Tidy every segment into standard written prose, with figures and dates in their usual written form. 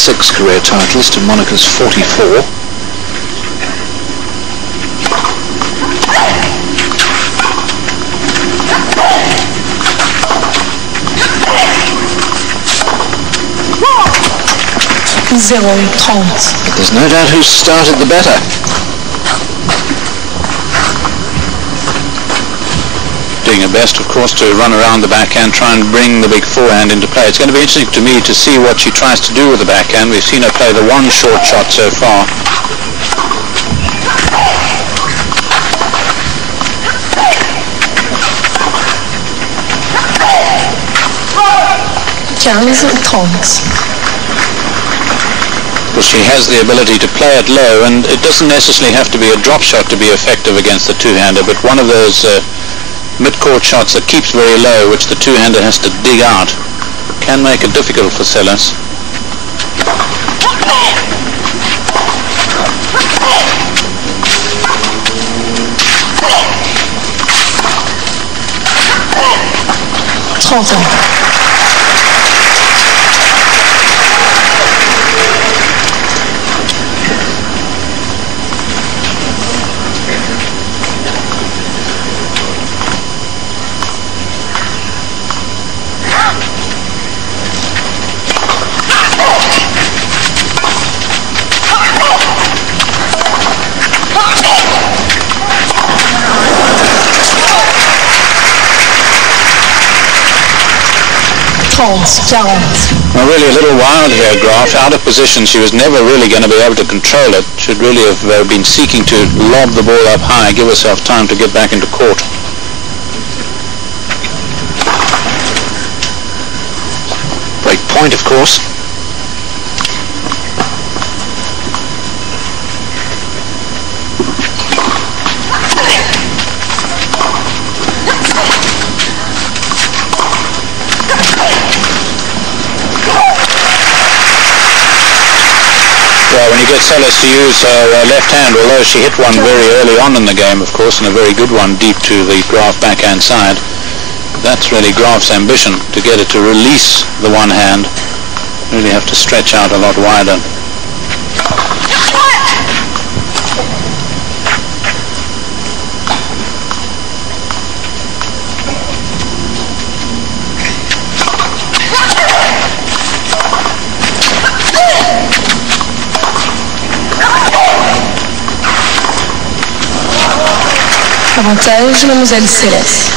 6 career titles to Monica's 44. But there's no doubt who started the better. Doing her best, of course, to run around the backhand, try and bring the big forehand into play. It's going to be interesting to me to see what she tries to do with the backhand. We've seen her play the one short shot so far. Well, she has the ability to play it low, and it doesn't necessarily have to be a drop shot to be effective against the two-hander, but one of those mid-court shots that keeps very low, which the two-hander has to dig out, can make it difficult for Seles. Well, really a little wild here, Graf. Out of position, she was never really going to be able to control it. Should really have been seeking to lob the ball up high, give herself time to get back into court. Break point, of course. Well, when you get Seles to use her left hand, although she hit one very early on in the game, of course, and a very good one deep to the Graf backhand side, that's really Graf's ambition, to get it to release the one hand. Really have to stretch out a lot wider. Avantage, mademoiselle Seles.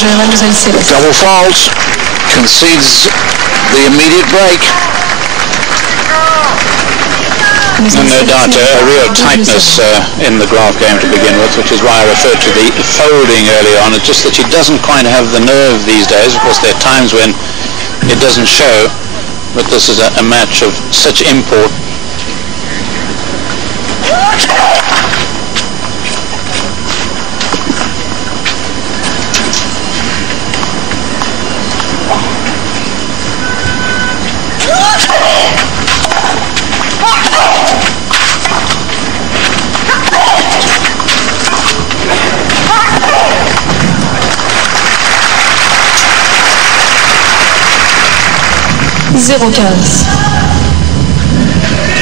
Mademoiselle Seles. Double fault. Concedes the immediate break. And no doubt a real tightness in the Graf game to begin with, which is why I referred to the folding early on. It's just that she doesn't quite have the nerve these days. Of course, there are times when it doesn't show, but this is a match of such import.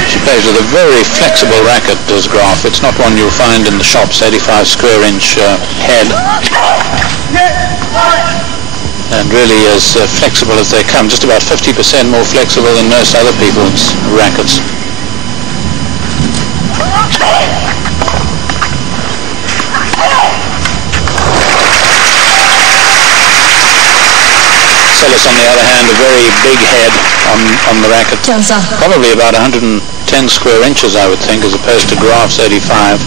She plays with a very flexible racket, does Graf. It's not one you'll find in the shops, 85 square inch head. And really as flexible as they come, just about 50% more flexible than most other people's rackets. Seles, on the other hand, a very big head on the racket. Probably about 110 square inches, I would think, as opposed to Graf's 85.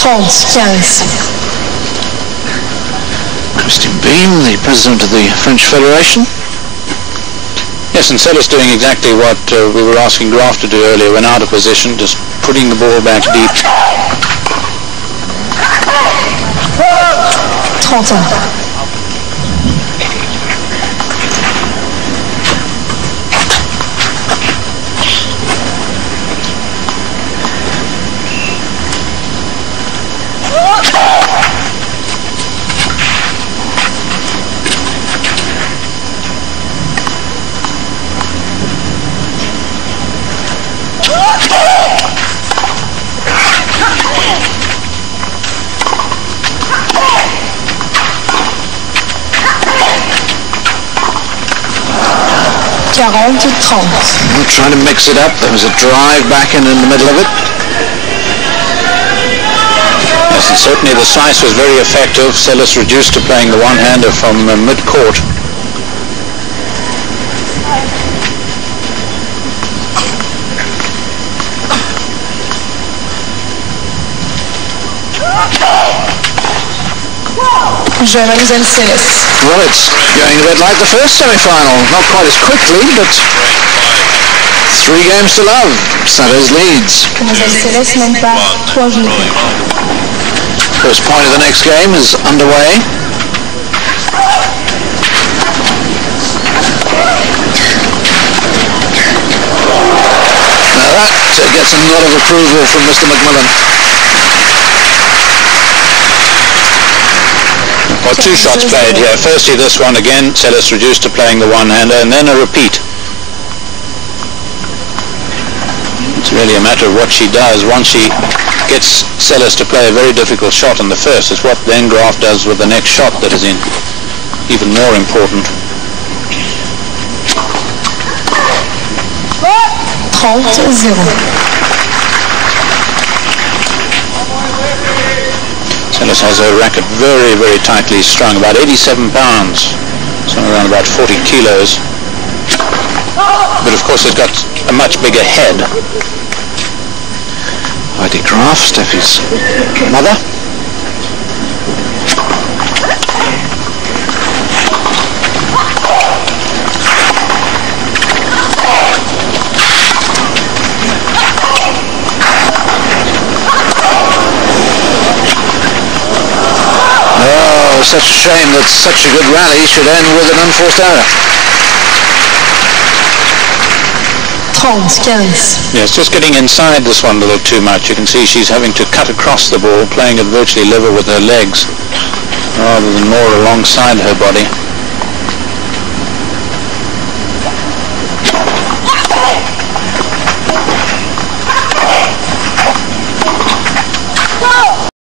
30-15. Christian Beam, the president of the French Federation. Yes, and Seles doing exactly what we were asking Graf to do earlier when out of position, just putting the ball back deep. 30. We're trying to mix it up. There was a drive back in the middle of it. Yes, and certainly the slice was very effective. Seles reduced to playing the one-hander from mid-court. Mademoiselle Seles. Well, it's going a bit like the first semi-final. Not quite as quickly, but 3 games to love. Seles leads. Mademoiselle Seles mène par 3 jeux. First point of the next game is underway. Now that gets a lot of approval from Mr. McMillan. Well, 2 shots played here. Firstly, this one again, Seles reduced to playing the one-hander, and then a repeat. It's really a matter of what she does. Once she gets Seles to play a very difficult shot on the first, it's what then Graf does with the next shot that is even more important. 30-0. Seles has her racket very, very tightly strung, about 87 pounds, somewhere around about 40 kilos. But of course it's got a much bigger head. Heidi Graf, Steffi's mother. Such a shame that such a good rally should end with an unforced error. 30-15. Yes, just getting inside this one a little too much. You can see she's having to cut across the ball, playing it virtually level with her legs, rather than more alongside her body.